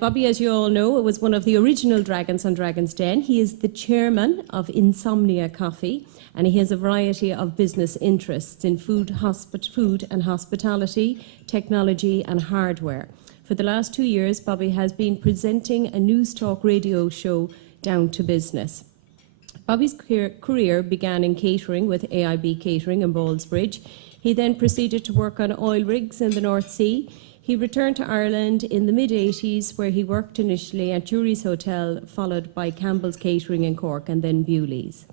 Bobby, as you all know, was one of the original Dragons on Dragon's Den. He is the chairman of Insomnia Coffee, and he has a variety of business interests in food and hospitality, technology and hardware. For the last 2 years, Bobby has been presenting a News Talk radio show, Down to Business. Bobby's career began in catering with AIB Catering in Ballsbridge. He then proceeded to work on oil rigs in the North Sea. He returned to Ireland in the mid-80s, where he worked initially at Jury's Hotel, followed by Campbell's Catering in Cork and then Bewley's.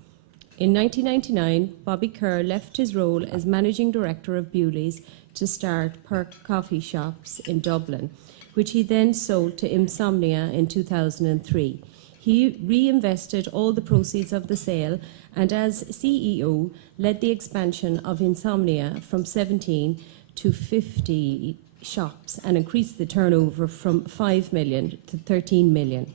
In 1999, Bobby Kerr left his role as Managing Director of Bewley's to start Perk Coffee Shops in Dublin, which he then sold to Insomnia in 2003. He reinvested all the proceeds of the sale and, as CEO, led the expansion of Insomnia from 17 to 50 shops and increased the turnover from 5 million to 13 million.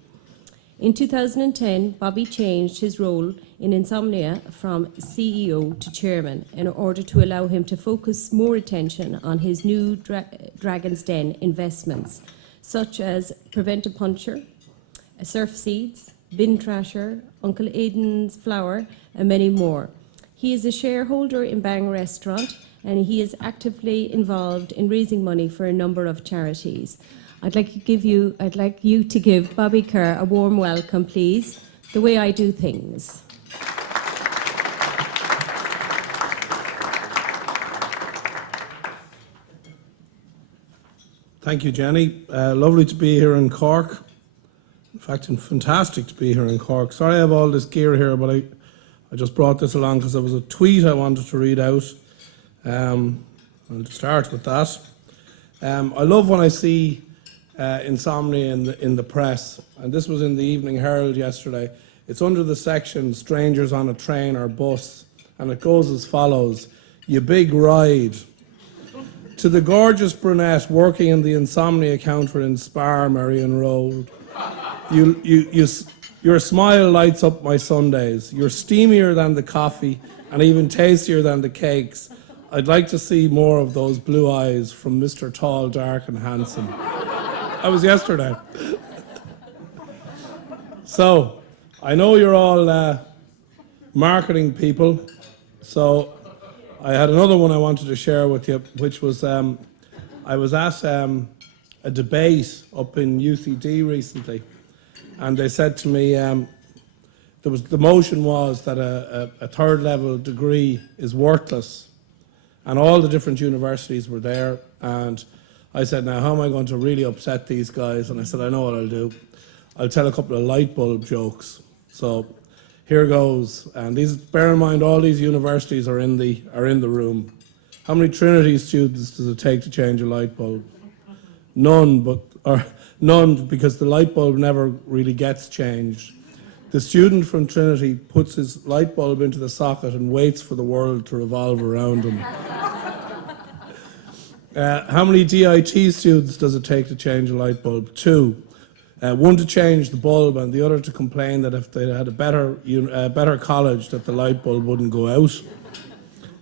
In 2010, Bobby changed his role in Insomnia from CEO to chairman in order to allow him to focus more attention on his new Dragon's Den investments, such as Prevent a Puncher, Surf Seeds, Bin Trasher, Uncle Aidan's Flour, and many more. He is a shareholder in Bang Restaurant, and he is actively involved in raising money for a number of charities. I'd like you to give Bobby Kerr a warm welcome, please. The way I do things. Thank you, Jenny. Lovely to be here in Cork. In fact, fantastic to be here in Cork. Sorry I have all this gear here, but I just brought this along because there was a tweet I wanted to read out. I'll start with that. I love when I see insomnia in the press, and this was in the Evening Herald yesterday. It's under the section "Strangers on a Train or Bus," and it goes as follows: "You big ride." To the gorgeous brunette working in the insomnia counter in Spar, Marion Road, your smile lights up my Sundays. You're steamier than the coffee and even tastier than the cakes. I'd like to see more of those blue eyes from Mr. Tall, Dark and Handsome. That was yesterday. So, I know you're all marketing people, so I had another one I wanted to share with you, which was I was at a debate up in UCD recently, and they said to me, the motion was that a third level degree is worthless, and all the different universities were there, and I said, now how am I going to really upset these guys? And I said, I know what I'll do. I'll tell a couple of light bulb jokes. So here goes, and bear in mind all these universities are in the room. How many Trinity students does it take to change a light bulb? None, because the light bulb never really gets changed. The student from Trinity puts his light bulb into the socket and waits for the world to revolve around him. How many DIT students does it take to change a light bulb? 2. One to change the bulb and the other to complain that if they had a better college that the light bulb wouldn't go out.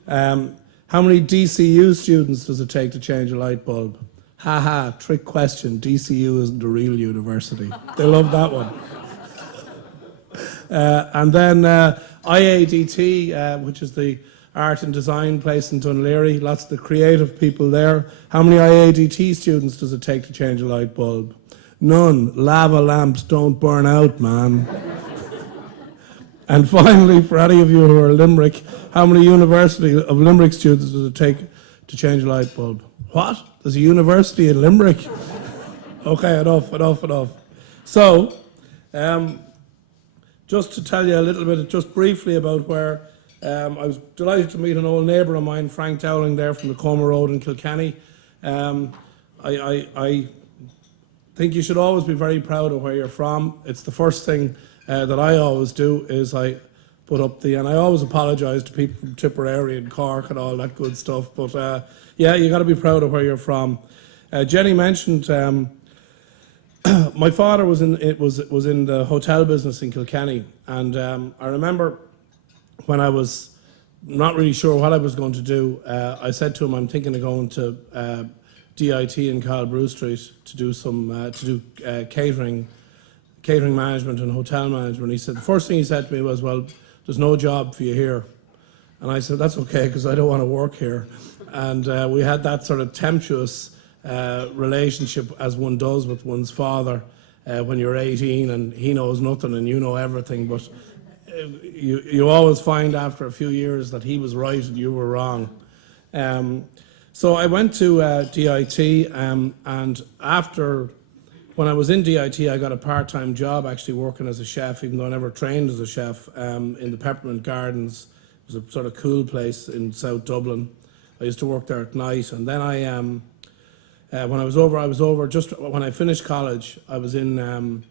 How many DCU students does it take to change a light bulb? Ha, trick question. DCU isn't a real university. They love that one. And then IADT, which is the art and design place in Dunleary, lots of the creative people there. How many IADT students does it take to change a light bulb? None. Lava lamps don't burn out, man. And finally, for any of you who are Limerick, how many University of Limerick students does it take to change a light bulb? What? There's a university in Limerick? Okay, enough. So, just to tell you a little bit, just briefly about where I was delighted to meet an old neighbour of mine, Frank Dowling, there from the Coma Road in Kilkenny. I think you should always be very proud of where you're from. It's the first thing that I always do is I put up and I always apologise to people from Tipperary and Cork and all that good stuff. But yeah, you got to be proud of where you're from. Jenny mentioned my father was in the hotel business in Kilkenny, and I remember when I was not really sure what I was going to do. I said to him, "I'm thinking of going to DIT in Calbrew Street to do catering management and hotel management. He said, the first thing he said to me was, well, there's no job for you here. And I said, that's okay, because I don't want to work here. And we had that sort of tempestuous relationship, as one does with one's father when you're 18 and he knows nothing and you know everything. But you always find after a few years that he was right and you were wrong. So I went to DIT, and when I was in DIT, I got a part-time job actually working as a chef, even though I never trained as a chef, in the Peppermint Gardens. It was a sort of cool place in South Dublin. I used to work there at night, and then when I was over just when I finished college. I was in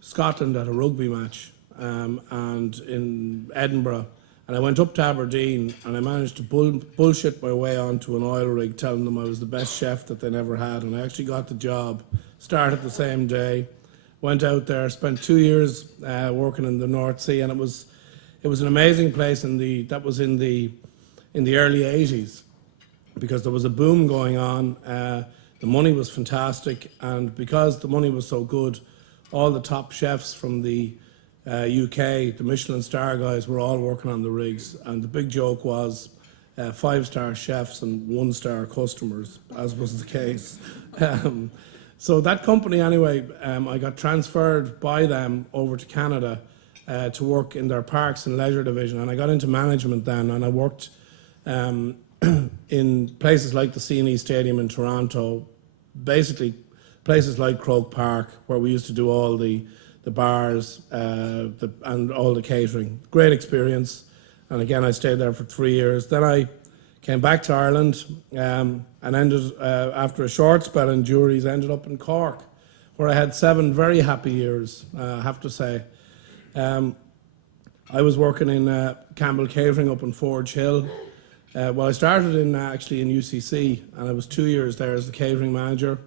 Scotland at a rugby match, and in Edinburgh. And I went up to Aberdeen and I managed to bullshit my way onto an oil rig, telling them I was the best chef that they never had. And I actually got the job, started the same day, went out there, spent 2 years working in the North Sea, and it was an amazing place. That was in the early 80s, because there was a boom going on. The money was fantastic, and because the money was so good, all the top chefs from the UK, the Michelin star guys, were all working on the rigs, and the big joke was 5-star chefs and 1-star customers, as was the case. So that company, anyway, I got transferred by them over to Canada to work in their parks and leisure division, and I got into management then, and I worked in places like the CNE Stadium in Toronto, basically places like Croke Park, where we used to do all the bars and all the catering. Great experience. And again, I stayed there for 3 years. Then I came back to Ireland and ended, after a short spell in juries, ended up in Cork, where I had 7 very happy years, I have to say. I was working in Campbell Catering up in Forge Hill. Well, I started actually in UCC, and I was 2 years there as the catering manager.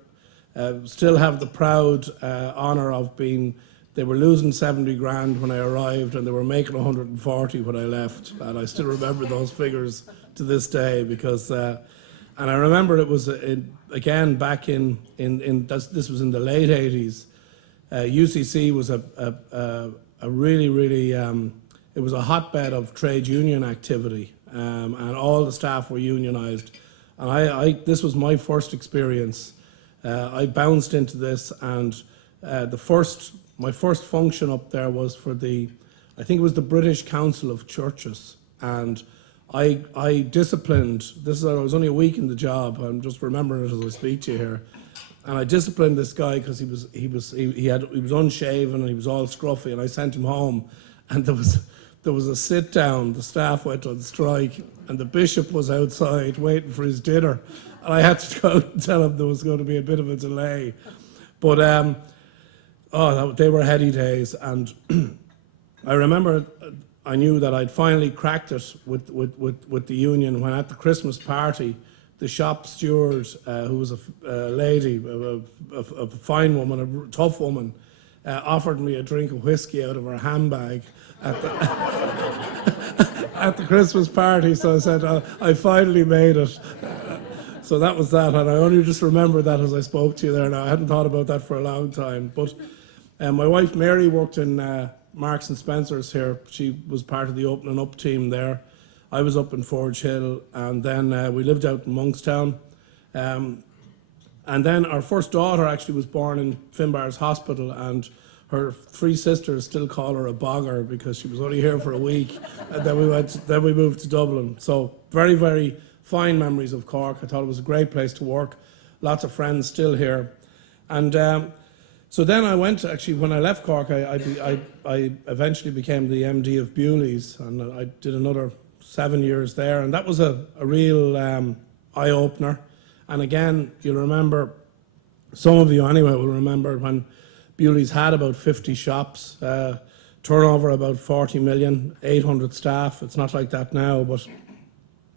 Still have the proud honour of being. They were losing 70 grand when I arrived, and they were making 140 when I left. And I still remember those figures to this day, because, and I remember it was again back in this was in the late 80s. UCC was a really it was a hotbed of trade union activity, and all the staff were unionised. And this was my first experience. I bounced into this, and my first function up there was for I think it was the British Council of Churches, and I disciplined. I was only a week in the job. I'm just remembering it as I speak to you here, and I disciplined this guy because he was unshaven and he was all scruffy, and I sent him home, and there was a sit down. The staff went on strike, and the bishop was outside waiting for his dinner, and I had to go out and tell him there was going to be a bit of a delay, but. They were heady days, and I remember I knew that I'd finally cracked it with the union when at the Christmas party, the shop steward, who was a lady, a fine woman, a tough woman, offered me a drink of whiskey out of her handbag at the Christmas party. So I said, I finally made it. So that was that, and I only just remembered that as I spoke to you there now. I hadn't thought about that for a long time. But my wife Mary worked in Marks and Spencer's here. She was part of the opening up team there. I was up in Forge Hill, and then we lived out in Monkstown. And then our first daughter actually was born in Finbar's Hospital, and her 3 sisters still call her a bogger because she was only here for a week. And then we moved to Dublin. So very, very fine memories of Cork. I thought it was a great place to work. Lots of friends still here. And so then I went, actually, when I left Cork, I eventually became the MD of Bewley's, and I did another 7 years there, and that was a real eye-opener. And again, you'll remember, some of you anyway will remember when Bewley's had about 50 shops, turnover about 40 million, 800 staff. It's not like that now, but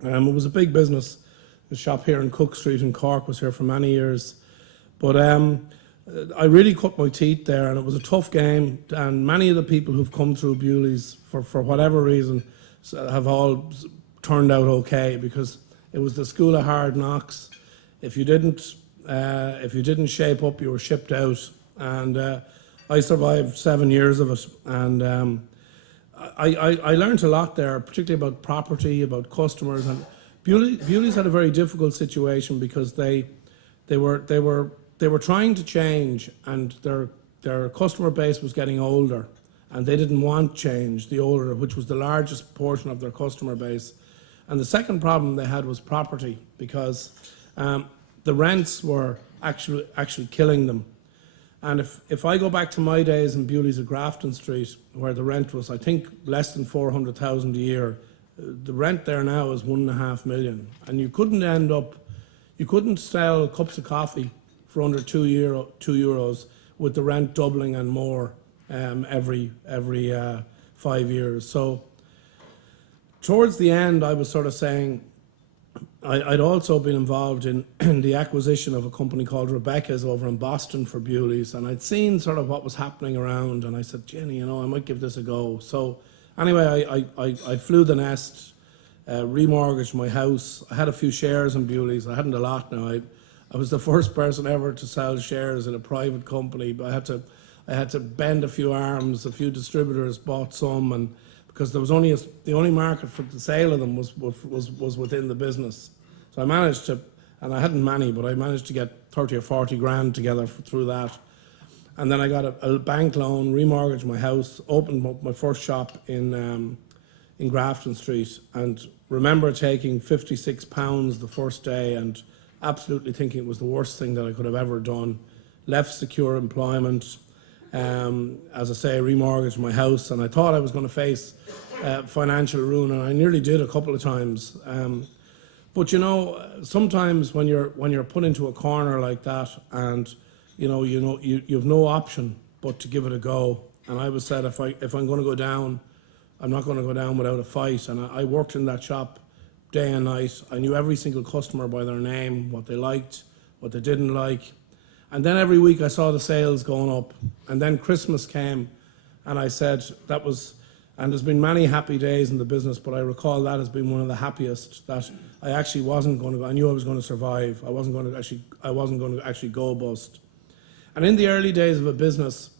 it was a big business. The shop here in Cook Street in Cork was here for many years. But I really cut my teeth there, and it was a tough game, and many of the people who've come through Bewley's for whatever reason have all turned out okay, because it was the school of hard knocks. If you didn't If you didn't shape up, you were shipped out. And I survived 7 years of it. And I learned a lot there, particularly about property, about customers. And Bewley's had a very difficult situation because they were trying to change, and their customer base was getting older, and they didn't want change, the older, which was the largest portion of their customer base. And the second problem they had was property, because the rents were actually killing them. And if I go back to my days in Bewley's at Grafton Street, where the rent was, I think, less than 400,000 a year, the rent there now is 1.5 million. And you couldn't sell cups of coffee for under €2 with the rent doubling and more every 5 years. So towards the end, I was sort of saying, I'd also been involved in the acquisition of a company called Rebecca's over in Boston for Bewley's, and I'd seen sort of what was happening around, and I said, Jenny, I might give this a go. So anyway, I flew the nest, remortgaged my house. I had a few shares in Bewley's. I hadn't a lot now. I was the first person ever to sell shares in a private company, but I had to bend a few arms. A few distributors bought some, and because there was the only market for the sale of them was within the business. So I managed to, and I hadn't many, but I managed to get 30 or 40 grand together through that. And then I got a bank loan, remortgaged my house, opened up my first shop in Grafton Street, and remember taking £56 the first day and absolutely thinking it was the worst thing that I could have ever done. Left secure employment, as I say, remortgaged my house, and I thought I was going to face financial ruin, and I nearly did a couple of times. But sometimes when you're put into a corner like that, and you've no option but to give it a go. And I was said, if I'm going to go down, I'm not going to go down without a fight. And I worked in that shop day and night. I knew every single customer by their name, what they liked, what they didn't like. And then every week I saw the sales going up. And then Christmas came, and I said and there's been many happy days in the business, but I recall that as being one of the happiest, that I actually wasn't going to go. I knew I was going to survive. I wasn't going to actually go bust. And in the early days of a business,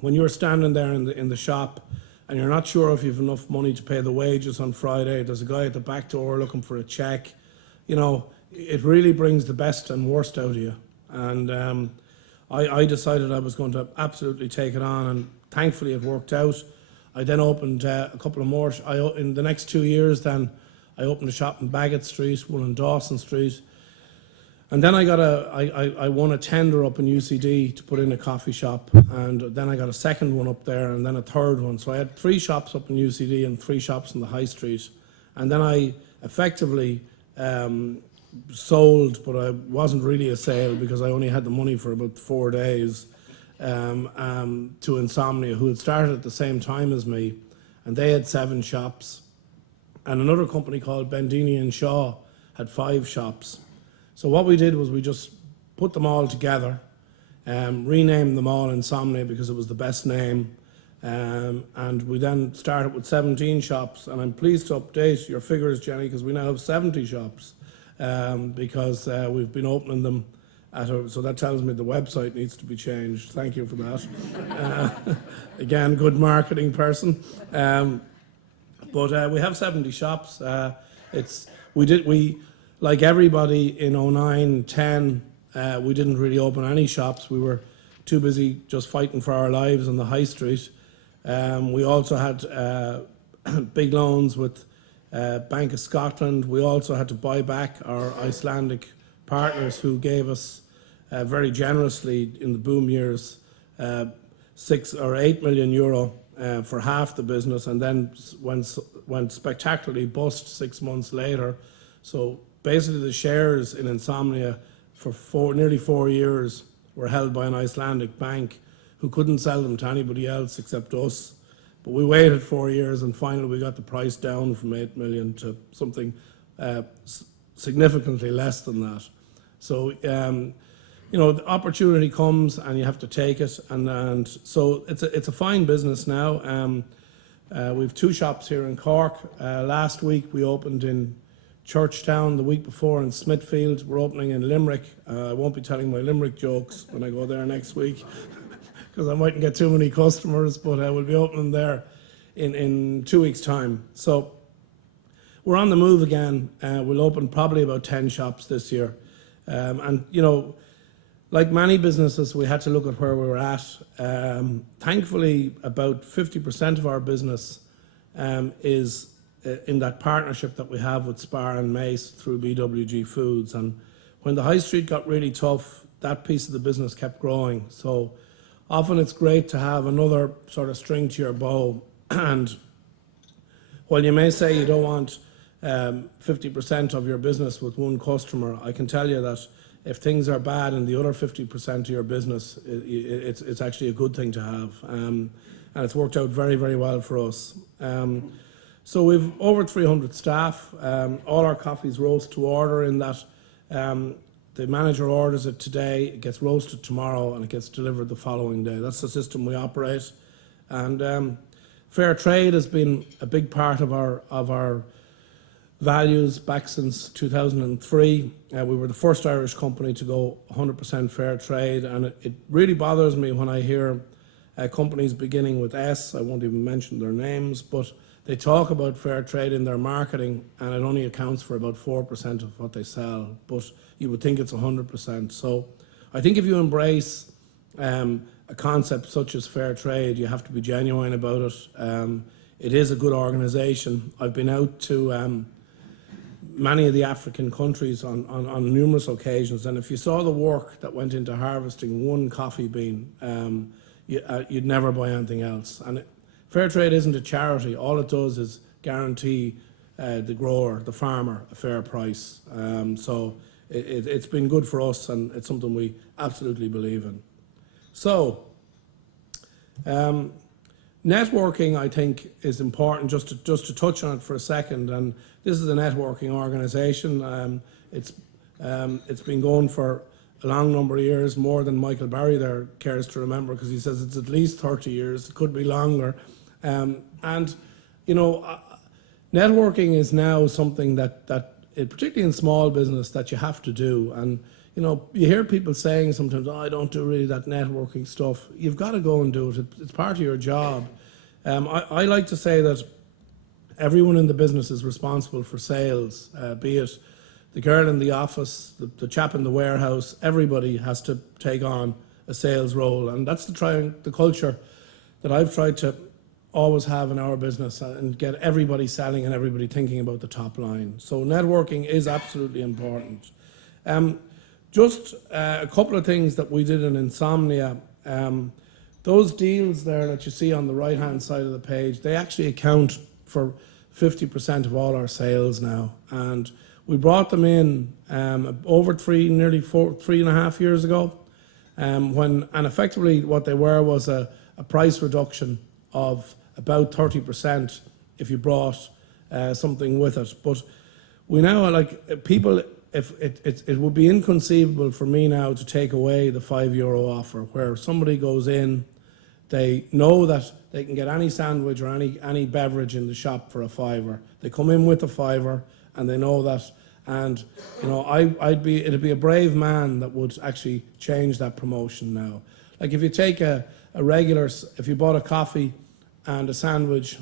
when you're standing there in the shop and you're not sure if you've enough money to pay the wages on Friday, there's a guy at the back door looking for a check, it really brings the best and worst out of you. And I decided I was going to absolutely take it on, and thankfully it worked out. I then opened a couple of more. In the next 2 years, then I opened a shop in Bagot Street, one in Dawson Street, and then I won a tender up in UCD to put in a coffee shop, and then I got a second one up there, and then a third one. So I had 3 shops up in UCD and 3 shops in the High Street, and then I effectively sold, but it wasn't really a sale because I only had the money for about 4 days. To Insomnia, who had started at the same time as me, and they had 7 shops, and another company called Bendini and Shaw had 5 shops. So what we did was we just put them all together, renamed them all Insomnia because it was the best name, and we then started with 17 shops, and I'm pleased to update your figures, Jenny, because we now have 70 shops, because we've been opening them. So that tells me the website needs to be changed. Thank you for that. Again, good marketing person. But we have 70 shops. We like everybody in 09, 10. We didn't really open any shops. We were too busy just fighting for our lives on the high street. We also had big loans with Bank of Scotland. We also had to buy back our Icelandic partners who gave us very generously in the boom years 6 or 8 million euro for half the business, and then went spectacularly bust 6 months later. So basically the shares in Insomnia for nearly 4 years were held by an Icelandic bank who couldn't sell them to anybody else except us. But we waited 4 years, and finally we got the price down from 8 million to something significantly less than that. So, the opportunity comes and you have to take it. And so it's a fine business now. We have 2 shops here in Cork. Last week we opened in Churchtown the week before in Smithfield. We're opening in Limerick. I won't be telling my Limerick jokes when I go there next week because I mightn't get too many customers, but I will be opening there in 2 weeks' time. So we're on the move again. We'll open probably about 10 shops this year. And, you know, like many businesses, we had to look at where we were at. Thankfully, about 50% of our business is in that partnership that we have with Spar and Mace through BWG Foods. And when the high street got really tough, that piece of the business kept growing. So often it's great to have another sort of string to your bow. And while you may say you don't want 50% of your business with one customer, I can tell you that if things are bad in the other 50% of your business, it's actually a good thing to have. And it's worked out very, very well for us. So we've over 300 staff. All our coffees roast to order in that the manager orders it today, it gets roasted tomorrow, and it gets delivered the following day. That's the system we operate. And fair trade has been a big part of our values back since 2003. We were the first Irish company to go 100% fair trade, and it really bothers me when I hear companies beginning with S, I won't even mention their names, but they talk about fair trade in their marketing, and it only accounts for about 4% of what they sell, but you would think it's 100%. So I think if you embrace a concept such as fair trade, you have to be genuine about it. It is a good organisation. I've been out to many of the African countries on numerous occasions, and if you saw the work that went into harvesting one coffee bean, you'd never buy anything else. And fair trade isn't a charity. All it does is guarantee the grower, the farmer, a fair price. So it's been good for us, and it's something we absolutely believe in. So networking, I think, is important. Just to touch on it for a second, and this is a networking organisation. It's been going for a long number of years, more than Michael Barry there cares to remember, because he says it's at least 30 years. It could be longer. And you know, networking is now something that particularly in small business, that you have to do. And you know, you hear people saying sometimes, "Oh, I don't do really that networking stuff." You've got to go and do it. It's part of your job. I like to say that everyone in the business is responsible for sales, be it the girl in the office, the chap in the warehouse. Everybody has to take on a sales role, and that's the culture that I've tried to always have in our business, and get everybody selling and everybody thinking about the top line. So networking is absolutely important. Just a couple of things that we did in Insomnia. Those deals there that you see on the right-hand side of the page, they actually account for 50% of all our sales now. And we brought them in over nearly 3.5 years ago. And effectively what they were was a price reduction of about 30% if you brought something with it. But we now, like people, if it would be inconceivable for me now to take away the €5 offer, where somebody goes in, they know that they can get any sandwich or any beverage in the shop for a €5. They come in with a €5 and they know that. And you know, it'd be a brave man that would actually change that promotion now. Like if you take if you bought a coffee and a sandwich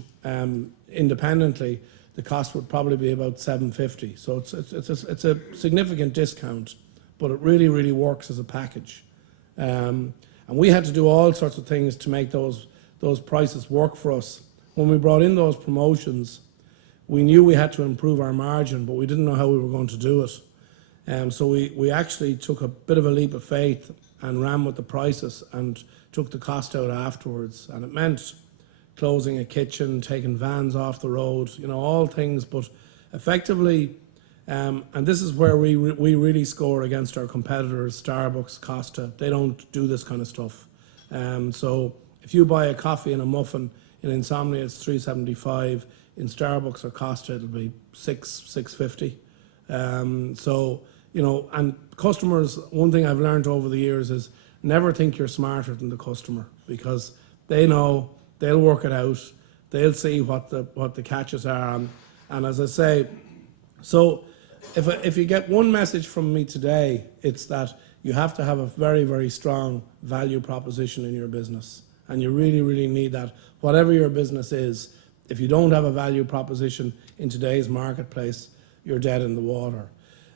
independently, the cost would probably be about $7.50. So it's a significant discount, but it really, really works as a package. And we had to do all sorts of things to make those prices work for us. When we brought in those promotions, we knew we had to improve our margin, but we didn't know how we were going to do it. So we actually took a bit of a leap of faith and ran with the prices and took the cost out afterwards. And it meant closing a kitchen, taking vans off the road, you know, all things. But effectively, and this is where we really score against our competitors, Starbucks, Costa. They don't do this kind of stuff. So if you buy a coffee and a muffin in Insomnia, it's $3.75. In Starbucks or Costa, it'll be $6.50. So, you know, and customers, one thing I've learned over the years is never think you're smarter than the customer, because they know, they'll work it out, they'll see what the catches are. And as I say, so if you get one message from me today, it's that you have to have a very, very strong value proposition in your business. And you really, really need that. Whatever your business is, if you don't have a value proposition in today's marketplace, you're dead in the water.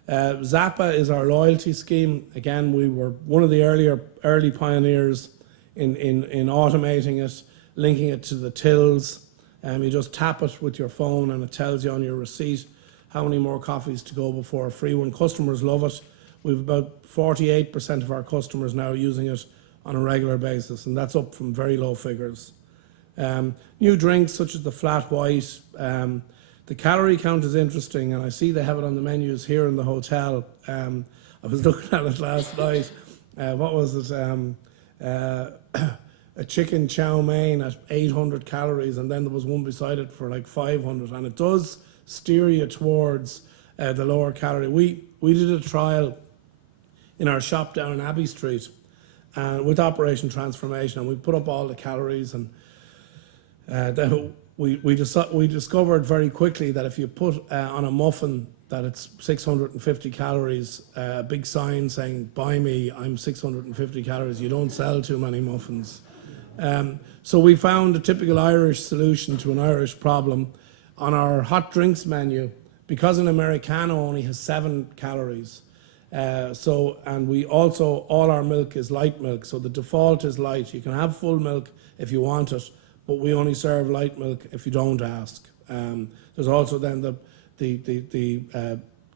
Zappa is our loyalty scheme. Again, we were one of the early pioneers in automating it, linking it to the tills. You just tap it with your phone and it tells you on your receipt how many more coffees to go before a free one. Customers love it. We've about 48% of our customers now using it on a regular basis, and that's up from very low figures. New drinks such as the flat white. The calorie count is interesting, and I see they have it on the menus here in the hotel. I was looking at it last night. What was it? A chicken chow mein at 800 calories, and then there was one beside it for like 500, and it does steer you towards the lower calorie. We did a trial in our shop down in Abbey Street with Operation Transformation, and we put up all the calories, and then we discovered very quickly that if you put on a muffin that it's 650 calories, a big sign saying, "Buy me, I'm 650 calories," you don't sell too many muffins. So we found a typical Irish solution to an Irish problem. On our hot drinks menu, because an Americano only has 7 calories, and we also, all our milk is light milk, so the default is light. You can have full milk if you want it, but we only serve light milk if you don't ask. There's also then the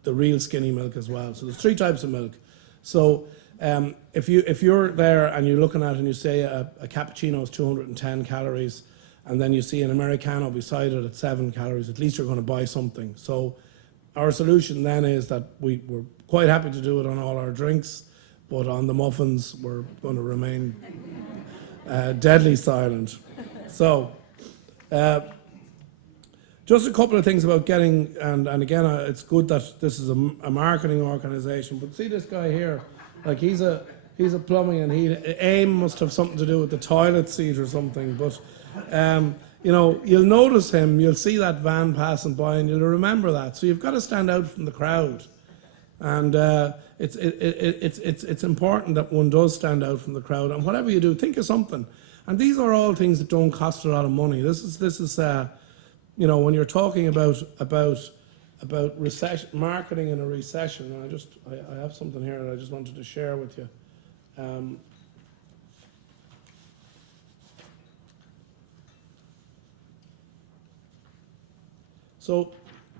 real skinny milk as well. So there's 3 types of milk. So if you're there and you're looking at it and you say a cappuccino is 210 calories, and then you see an Americano beside it at 7 calories, at least you're going to buy something. So our solution then is that we're quite happy to do it on all our drinks, but on the muffins we're going to remain deadly silent. So just a couple of things about getting, and again, it's good that this is a marketing organisation, but see this guy here, like he's a plumbing, and AIM must have something to do with the toilet seat or something, but you know, you'll notice him, you'll see that van passing by, and you'll remember that. So you've got to stand out from the crowd, and it's important that one does stand out from the crowd. And whatever you do, think of something. And these are all things that don't cost a lot of money. This is you know, when you're talking about recession, marketing in a recession. And I have something here that I just wanted to share with you. So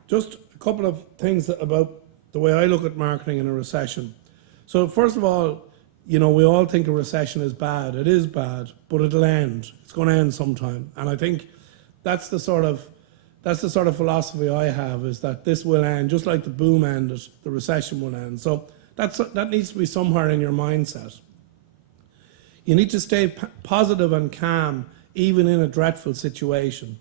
just a couple of things about the way I look at marketing in a recession. So first of all, you know, we all think a recession is bad. It is bad, but it'll end. It's going to end sometime. And I think that's the sort of philosophy I have, is that this will end, just like the boom ended, the recession will end. So that needs to be somewhere in your mindset. You need to stay positive and calm, even in a dreadful situation.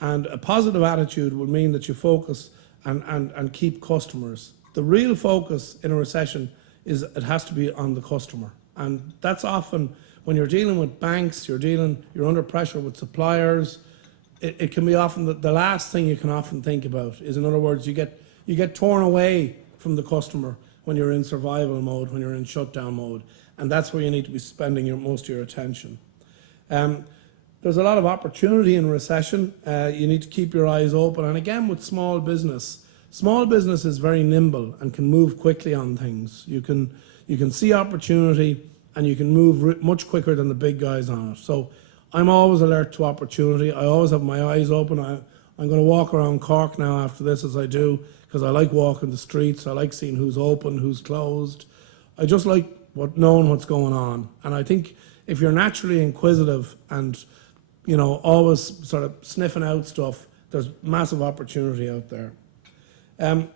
And a positive attitude will mean that you focus and keep customers. The real focus in a recession is it has to be on the customer. And that's often when you're dealing with banks, you're under pressure with suppliers. It can be often the last thing you can often think about is, in other words, you get torn away from the customer when you're in survival mode, when you're in shutdown mode. And that's where you need to be spending most of your attention. There's a lot of opportunity in recession. You need to keep your eyes open. And again, with small business is very nimble and can move quickly on things. You can see opportunity and you can move much quicker than the big guys on it. So I'm always alert to opportunity. I always have my eyes open. I'm going to walk around Cork now after this, as I do, because I like walking the streets. I like seeing who's open, who's closed. I just like knowing what's going on. And I think if you're naturally inquisitive and, you know, always sort of sniffing out stuff, there's massive opportunity out there.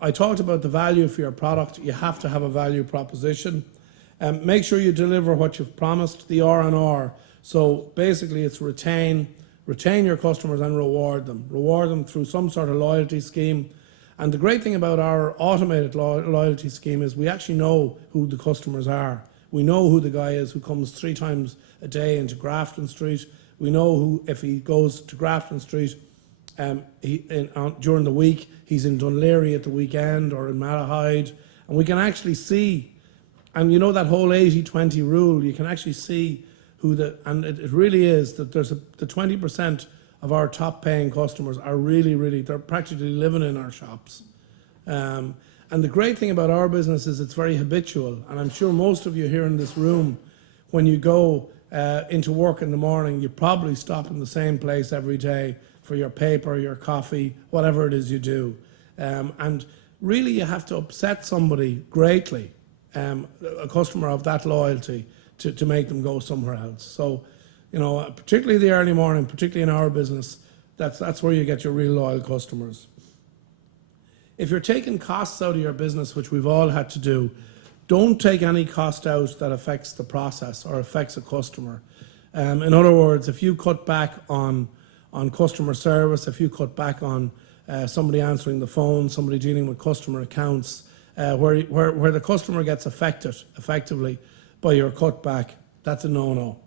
I talked about the value for your product. You have to have a value proposition. Make sure you deliver what you've promised, the R&R. So basically it's retain your customers and reward them. Reward them through some sort of loyalty scheme. And the great thing about our automated loyalty scheme is we actually know who the customers are. We know who the guy is who comes 3 times a day into Grafton Street. We know who, if he goes to Grafton Street During the week, he's in Dunleary at the weekend or in Malahide, and we can actually see, and you know that whole 80-20 rule, you can actually see and it really is that the 20% of our top paying customers are really, they're practically living in our shops. And the great thing about our business is it's very habitual, and I'm sure most of you here in this room, when you go into work in the morning, you probably stop in the same place every day for your paper, your coffee, whatever it is you do. And really you have to upset somebody greatly, a customer of that loyalty, to make them go somewhere else. So, you know, particularly the early morning, particularly in our business, that's where you get your real loyal customers. If you're taking costs out of your business, which we've all had to do, don't take any cost out that affects the process or affects a customer. In other words, if you cut back on customer service, if you cut back on somebody answering the phone, somebody dealing with customer accounts, where the customer gets affected effectively by your cutback, that's a no-no.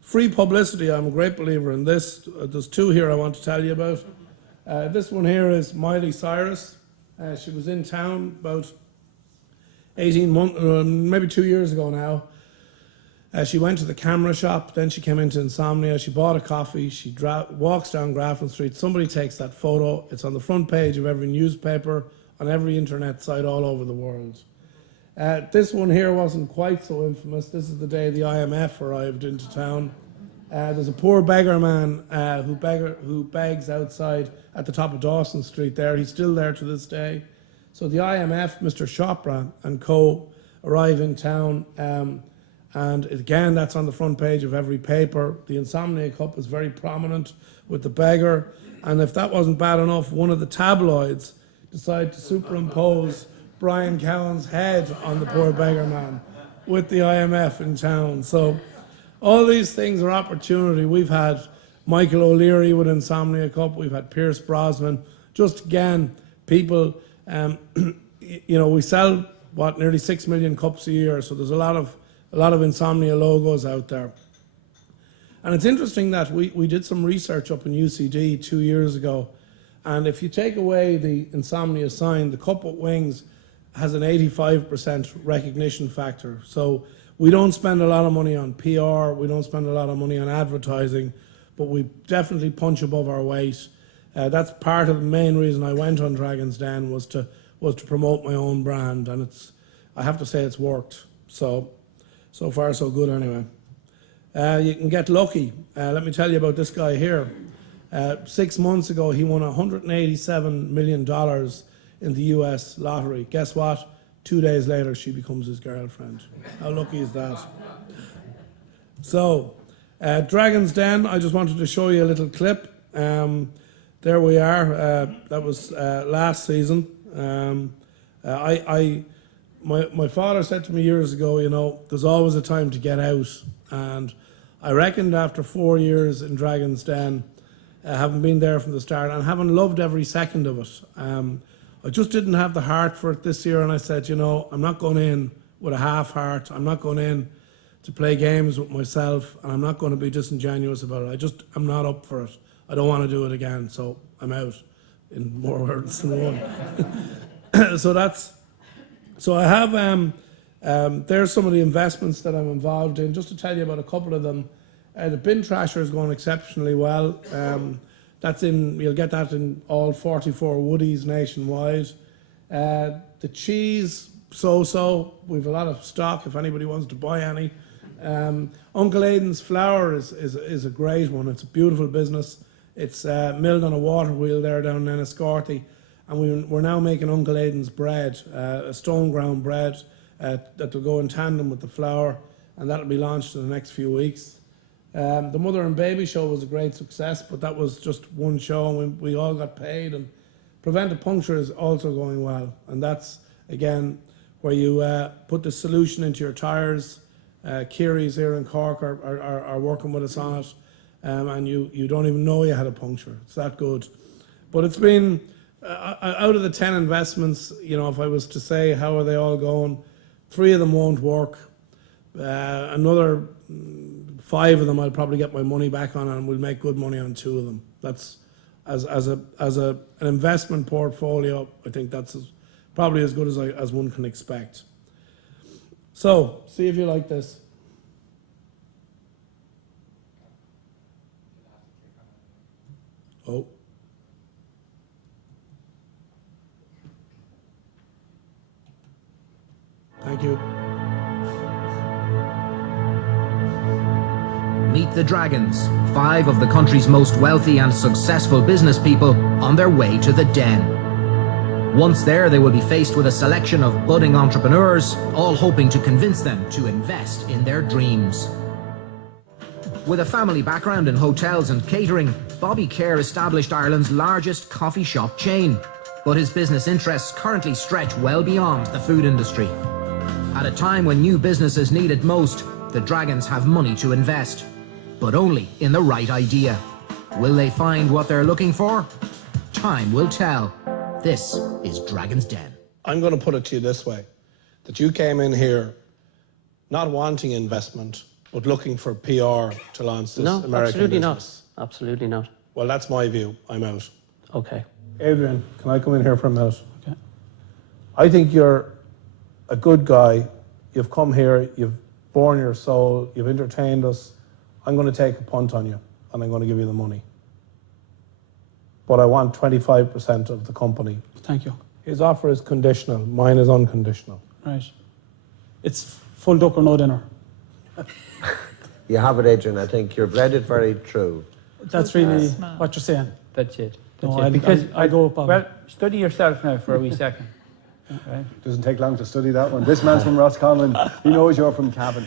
Free publicity, I'm a great believer in this. There's two here I want to tell you about. This one here is Miley Cyrus. She was in town about 18 months, maybe 2 years ago now. She went to the camera shop, then she came into Insomnia, she bought a coffee, she walks down Grafton Street, somebody takes that photo, it's on the front page of every newspaper, on every internet site all over the world. This one here wasn't quite so infamous. This is the day the IMF arrived into town. There's a poor beggar man who begs outside at the top of Dawson Street there. He's still there to this day. So the IMF, Mr. Chopra and co. arrive in town, and again that's on the front page of every paper. The Insomnia Cup is very prominent with the beggar, and if that wasn't bad enough, one of the tabloids decided to superimpose Brian Cowan's head on the poor beggar man with the IMF in town. So all these things are opportunity. We've had Michael O'Leary with Insomnia Cup, we've had Pierce Brosnan, just again, people, you know, we sell, nearly 6 million cups a year, so there's a lot of Insomnia logos out there. And it's interesting that we did some research up in UCD 2 years ago, and if you take away the Insomnia sign, the cup with wings has an 85% recognition factor. So we don't spend a lot of money on PR, we don't spend a lot of money on advertising, but we definitely punch above our weight. That's part of the main reason I went on Dragon's Den, was to promote my own brand, and I have to say it's worked. So far so good anyway. You can get lucky. Let me tell you about this guy here. 6 months ago he won $187 million in the US lottery. Guess what? 2 days later she becomes his girlfriend. How lucky is that? So, Dragon's Den, I just wanted to show you a little clip. There we are. That was last season. My father said to me years ago, you know, there's always a time to get out, and I reckoned after 4 years in Dragon's Den, having been there from the start and having loved every second of it, I just didn't have the heart for it this year, and I said, you know, I'm not going in with a half heart. I'm not going in to play games with myself, and I'm not going to be disingenuous about it. I'm not up for it. I don't want to do it again, so I'm out, in more words than one. So I have, there's some of the investments that I'm involved in. Just to tell you about a couple of them, the bin trasher is going exceptionally well. You'll get that in all 44 Woodies nationwide. The cheese, so. We've a lot of stock if anybody wants to buy any. Uncle Aidan's flour is a great one. It's a beautiful business. It's milled on a water wheel there down in Enniscorthy. And we're now making Uncle Aidan's bread, a stone ground bread that will go in tandem with the flour, and that'll be launched in the next few weeks. The Mother and Baby show was a great success, but that was just one show, and we all got paid. And Prevent a Puncture is also going well, and that's again where you put the solution into your tyres. Kerry's here in Cork are working with us on it, and you don't even know you had a puncture. It's that good. But it's been out of the 10 investments, you know, if I was to say how are they all going, 3 of them won't work. Another 5 of them I'll probably get my money back on, and we'll make good money on 2 of them. That's an investment portfolio. I think that's probably as good as one can expect. So see if you like this. Oh. Thank you. Meet the Dragons, 5 of the country's most wealthy and successful business people on their way to the Den. Once there, they will be faced with a selection of budding entrepreneurs, all hoping to convince them to invest in their dreams. With a family background in hotels and catering, Bobby Kerr established Ireland's largest coffee shop chain. But his business interests currently stretch well beyond the food industry. At a time when new businesses need it most, the Dragons have money to invest, but only in the right idea. Will they find what they're looking for? Time will tell. This is Dragon's Den. I'm going to put it to you this way, that you came in here not wanting investment, but looking for PR to launch this American absolutely business. not. Absolutely not. Well, that's my view. I'm out. Okay. Adrian, can I come in here for a minute? Okay. I think you're a good guy. You've come here, you've borne your soul, you've entertained us. I'm going to take a punt on you, and I'm going to give you the money. But I want 25% of the company. Thank you. His offer is conditional. Mine is unconditional. Right. It's full duck or no dinner. You have it, Adrian. I think you've read it very true. That's really what you're saying. That's it. No, I'll go up, Bobby. Well, study yourself now for a wee second. Right? Doesn't take long to study that one. This man's from Roscommon. He knows you're from Cavan.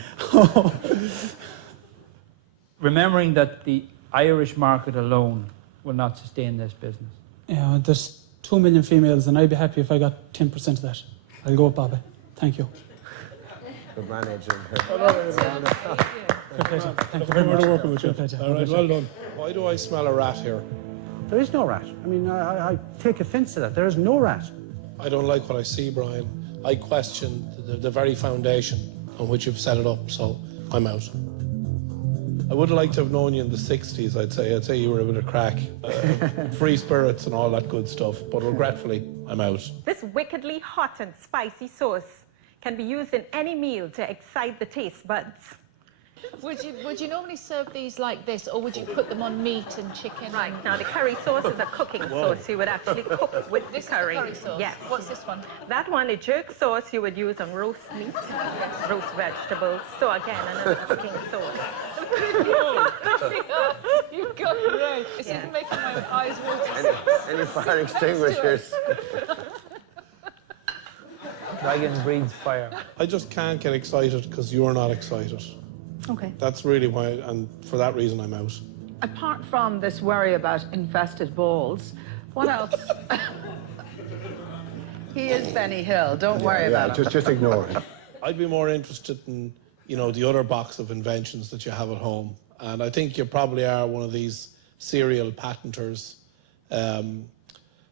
Remembering that the Irish market alone will not sustain this business. Yeah, there's 2 million females, and I'd be happy if I got 10% of that. I'll go up, Bobby. Thank you. Good man, Adrian. Good pleasure. Thank you very much. Working with you. Good pleasure. All right, well done. Why do I smell a rat here? There is no rat. I mean, I take offence to that. There is no rat. I don't like what I see, Brian. I question the very foundation on which you've set it up, so I'm out. I would have liked to have known you in the 60s, I'd say. I'd say you were a bit of crack. Free spirits and all that good stuff. But regretfully, I'm out. This wickedly hot and spicy sauce can be used in any meal to excite the taste buds. Would you normally serve these like this, or would you put them on meat and chicken? Right, now the curry sauce is a cooking sauce. You would actually cook with This the curry. is curry sauce? Yes. What's this one? That one, a jerk sauce you would use on roast meat, roast vegetables. So again, another cooking sauce. You got it right. It's Yeah. even making my eyes water. Any fire extinguishers? Dragon breeds fire. I just can't get excited because you're not excited. Okay. That's really why, and for that reason, I'm out. Apart from this worry about infested balls, what else? He is Benny Hill. Don't worry about him. Just ignore it. I'd be more interested in, the other box of inventions that you have at home. And I think you probably are one of these serial patenters.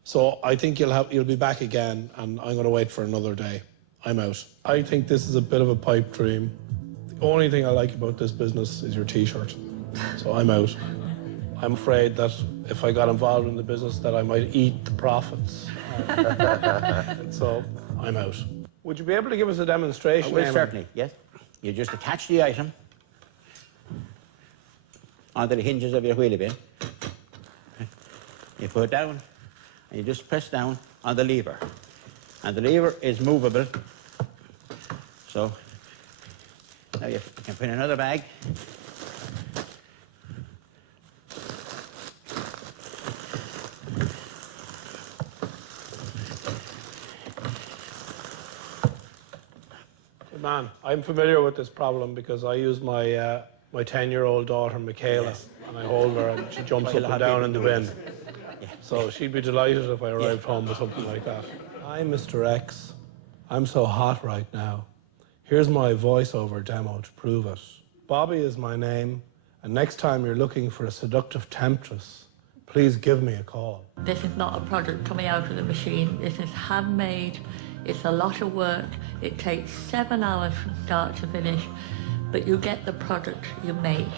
So I think you'll be back again, and I'm going to wait for another day. I'm out. I think this is a bit of a pipe dream. The only thing I like about this business is your T-shirt. So I'm out. I'm afraid that if I got involved in the business that I might eat the profits. So I'm out. Would you be able to give us a demonstration? Well, certainly, yes. You just attach the item onto the hinges of your wheelie bin. You put it down, and you just press down on the lever. And the lever is movable. So now you can put in another bag. Man, I'm familiar with this problem because I use my 10-year-old daughter, Michaela, and I hold her and she jumps up and down in the bin. So she'd be delighted if I arrived home with something like that. Hi, Mr. X. I'm so hot right now. Here's my voiceover demo to prove it. Bobby is my name, and next time you're looking for a seductive temptress, please give me a call. This is not a product coming out of the machine. This is handmade. It's a lot of work. It takes 7 hours from start to finish. but you get the product you made.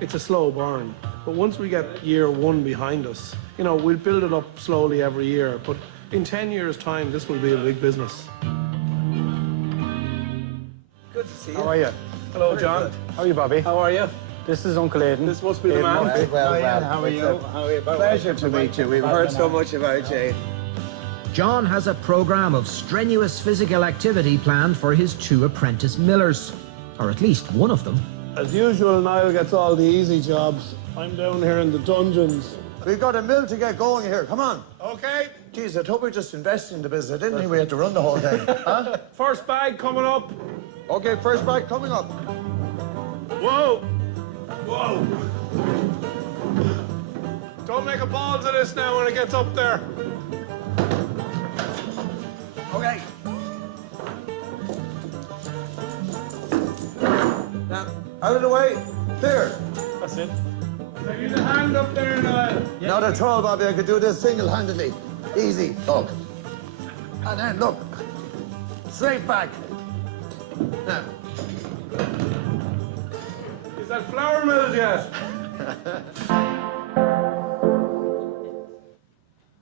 It's a slow burn, but once we get year one behind us, you know, we'll build it up slowly every year, but in 10 years' time, this will be a big business. Good to see you. How are you? Hello, John. How are you, Bobby? How are you? This is Uncle Aidan. This must be the man. Well, How are you? How are you? Pleasure to meet you. We've heard so much about you. John has a programme of strenuous physical activity planned for his 2 apprentice millers, or at least one of them. As usual, Niall gets all the easy jobs. I'm down here in the dungeons. We've got a mill to get going here. Come on. Okay. Geez, I thought we just invested in the business. I didn't think we had to run the whole thing. Huh? First bag coming up. Okay, first bag coming up. Whoa. Whoa. Don't make a balls of this now when it gets up there. Okay. Now, out of the way. There. That's it. Take the hand up there, Niall. Not at all, Bobby. I could do this single-handedly. Easy. Look. And then, look. Straight back. Now. Is that flour milled yet?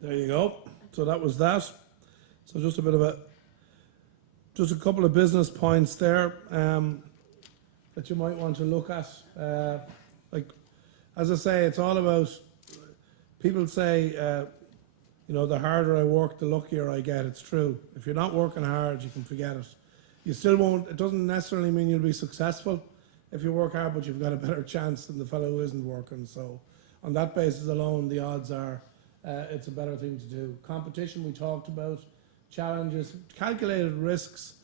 There you go. So that was that. So just a couple of business points there that you might want to look at. Like, as I say, it's all about, people say, you know, the harder I work, the luckier I get. It's true. If you're not working hard, you can forget it. You still won't, it doesn't necessarily mean you'll be successful if you work hard, but you've got a better chance than the fellow who isn't working. So on that basis alone, the odds are it's a better thing to do. Competition we talked about, challenges, calculated risks.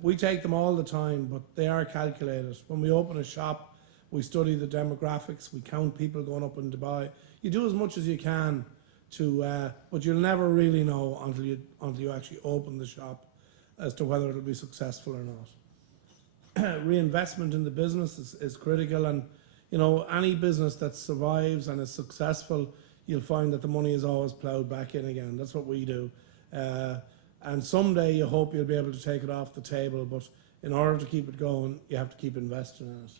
We take them all the time, but they are calculated. When we open a shop, we study the demographics, we count people going up in Dubai. You do as much as you can to, but you'll never really know until you actually open the shop as to whether it'll be successful or not. Reinvestment in the business is critical, and you know, any business that survives and is successful, you'll find that the money is always ploughed back in again. That's what we do. And someday you hope you'll be able to take it off the table, but in order to keep it going, you have to keep investing in it.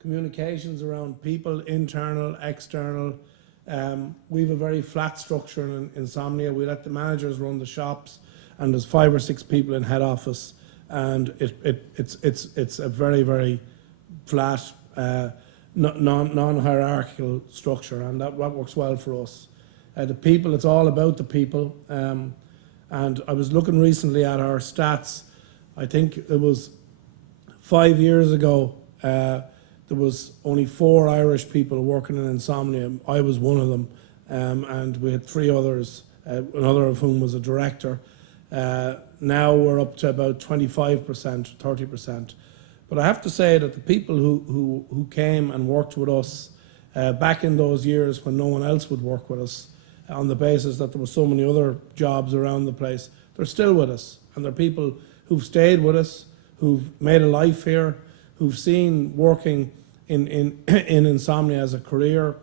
Communications around people, internal, external. We have a very flat structure in Insomnia. We let the managers run the shops, and there's 5 or 6 people in head office, and it's a very, very flat, non-hierarchical structure, and that works well for us. The people, it's all about the people. And I was looking recently at our stats. I think it was 5 years ago, there was only 4 Irish people working in Insomnia. I was one of them, and we had 3 others, another of whom was a director. Now we're up to about 25%, 30%. But I have to say that the people who came and worked with us back in those years when no one else would work with us, on the basis that there were so many other jobs around the place, they're still with us. And they're people who've stayed with us, who've made a life here, who've seen working in Insomnia as a career,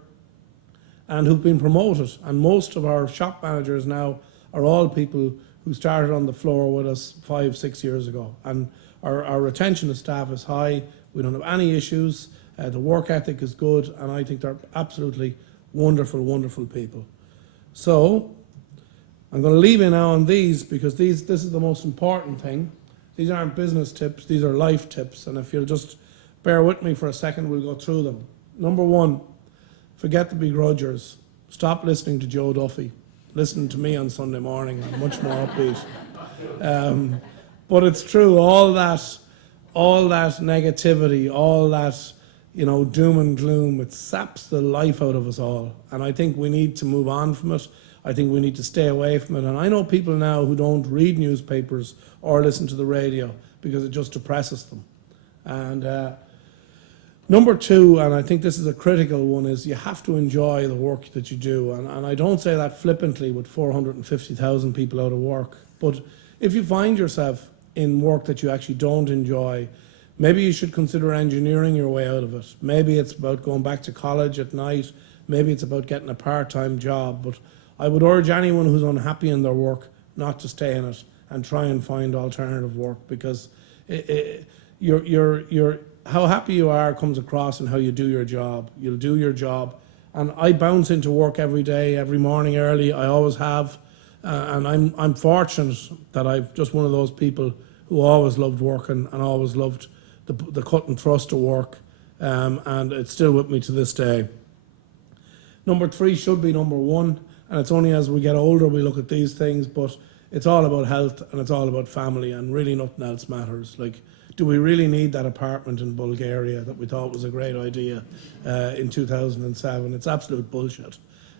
and who've been promoted. And most of our shop managers now are all people who started on the floor with us 5, 6 years ago. And our retention of staff is high. We don't have any issues. The work ethic is good, and I think they're absolutely wonderful, wonderful people. So I'm going to leave you now on these, because this is the most important thing. These aren't business tips, these are life tips, and if you'll just bear with me for a second, we'll go through them. Number 1, forget the begrudgers. Stop listening to Joe Duffy. Listen to me on Sunday morning. I'm much more upbeat. But it's true, all that negativity, all that, you know, doom and gloom, it saps the life out of us all. And I think we need to move on from it. I think we need to stay away from it. And I know people now who don't read newspapers or listen to the radio because it just depresses them. And number 2, and I think this is a critical one, is you have to enjoy the work that you do. And I don't say that flippantly with 450,000 people out of work. But if you find yourself in work that you actually don't enjoy, maybe you should consider engineering your way out of it. Maybe it's about going back to college at night. Maybe it's about getting a part-time job. But I would urge anyone who's unhappy in their work not to stay in it and try and find alternative work, because how happy you are comes across in how you do your job. You'll do your job. And I bounce into work every day, every morning early. I always have. And I'm fortunate that I'm just one of those people who always loved working and always loved the cut and thrust of work. And it's still with me to this day. Number 3 should be number 1. And it's only as we get older we look at these things. But it's all about health and it's all about family. And really nothing else matters. Like, do we really need that apartment in Bulgaria that we thought was a great idea in 2007? It's absolute bullshit.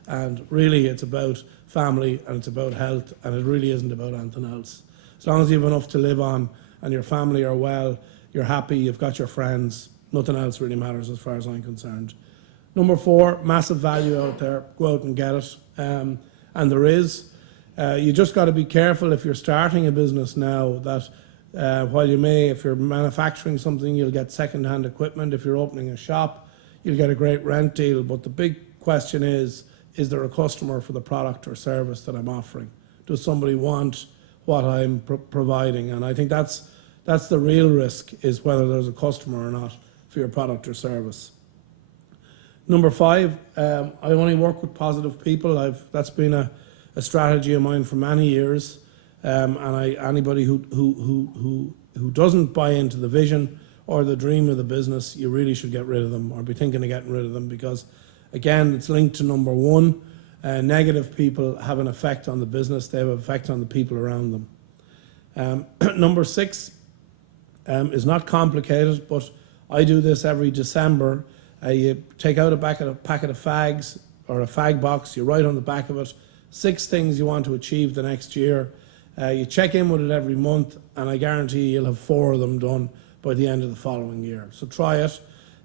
And really it's about family and it's about health, and it really isn't about anything else. As long as you have enough to live on and your family are well, you're happy, you've got your friends, nothing else really matters as far as I'm concerned. Number 4, massive value out there. Go out and get it. And there is. You just got to be careful if you're starting a business now that while you may, if you're manufacturing something, you'll get second-hand equipment. If you're opening a shop, you'll get a great rent deal. But the big question is there a customer for the product or service that I'm offering? Does somebody want what I'm providing? And I think that's the real risk, is whether there's a customer or not for your product or service. Number 5, I only work with positive people. That's been a strategy of mine for many years. And anybody who doesn't buy into the vision or the dream of the business, you really should get rid of them or be thinking of getting rid of them, because again, it's linked to number 1. Negative people have an effect on the business. They have an effect on the people around them. Number 6 is not complicated, but I do this every December. You take out a packet of fags or a fag box. You write on the back of it 6 things you want to achieve the next year. You check in with it every month, and I guarantee you'll have 4 of them done by the end of the following year. So try it.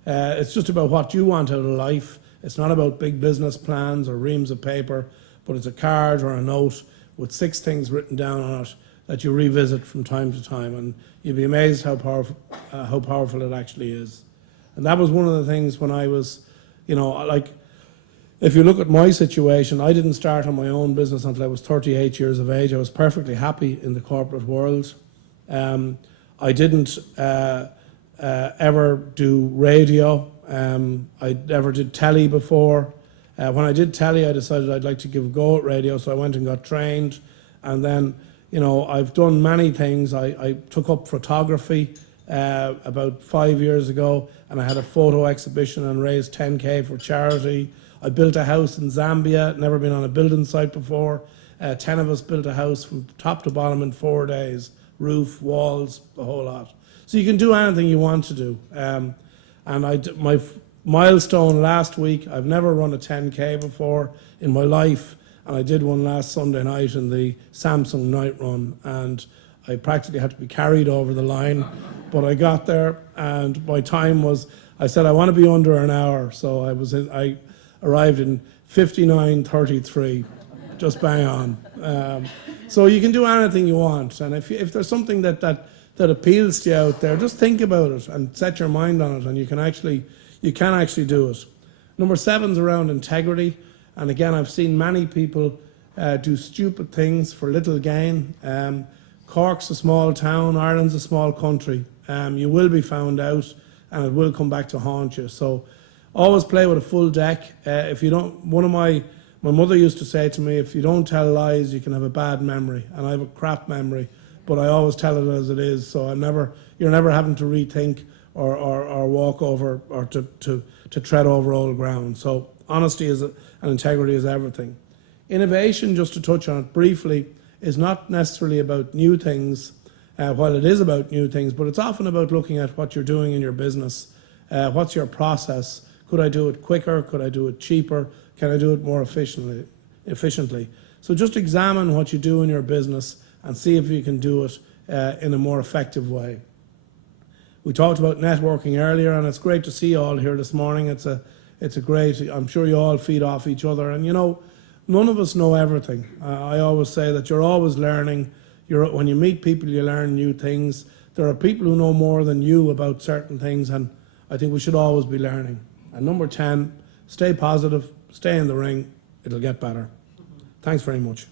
It's just about what you want out of life. It's not about big business plans or reams of paper, but it's a card or a note with 6 things written down on it that you revisit from time to time, and you'll be amazed how powerful it actually is. And that was one of the things when I was, like, if you look at my situation, I didn't start on my own business until I was 38 years of age. I was perfectly happy in the corporate world. I didn't ever do radio. I never did telly before. When I did telly, I decided I'd like to give a go at radio, so I went and got trained. And then, I've done many things. I took up photography about 5 years ago, and I had a photo exhibition and raised 10k for charity. I built a house in Zambia, never been on a building site before. 10 of us built a house from top to bottom in 4 days. Roof, walls, the whole lot. So you can do anything you want to do. And my milestone last week, I've never run a 10k before in my life, and I did one last Sunday night in the Samsung night run, and I practically had to be carried over the line, but I got there, and my time was, I said I want to be under an hour, so I arrived in 59:33, just bang on. So you can do anything you want, and if there's something that appeals to you out there, just think about it and set your mind on it, and you can actually do it. Number 7's around integrity, and again, I've seen many people do stupid things for little gain. Cork's a small town, Ireland's a small country. You will be found out, and it will come back to haunt you. So always play with a full deck. If you don't, my mother used to say to me, if you don't tell lies, you can have a bad memory, and I have a crap memory, but I always tell it as it is. So you're never having to rethink or walk over or to tread over old ground. So honesty and integrity is everything. Innovation, just to touch on it briefly, is not necessarily about new things, while it is about new things, but it's often about looking at what you're doing in your business. What's your process? Could I do it quicker? Could I do it cheaper? Can I do it more efficiently? So just examine what you do in your business and see if you can do it in a more effective way. We talked about networking earlier, and it's great to see you all here this morning. It's a great, I'm sure you all feed off each other, and none of us know everything. I always say that you're always learning. When you meet people, you learn new things. There are people who know more than you about certain things, and I think we should always be learning. And number 10, stay positive, stay in the ring. It'll get better. Thanks very much.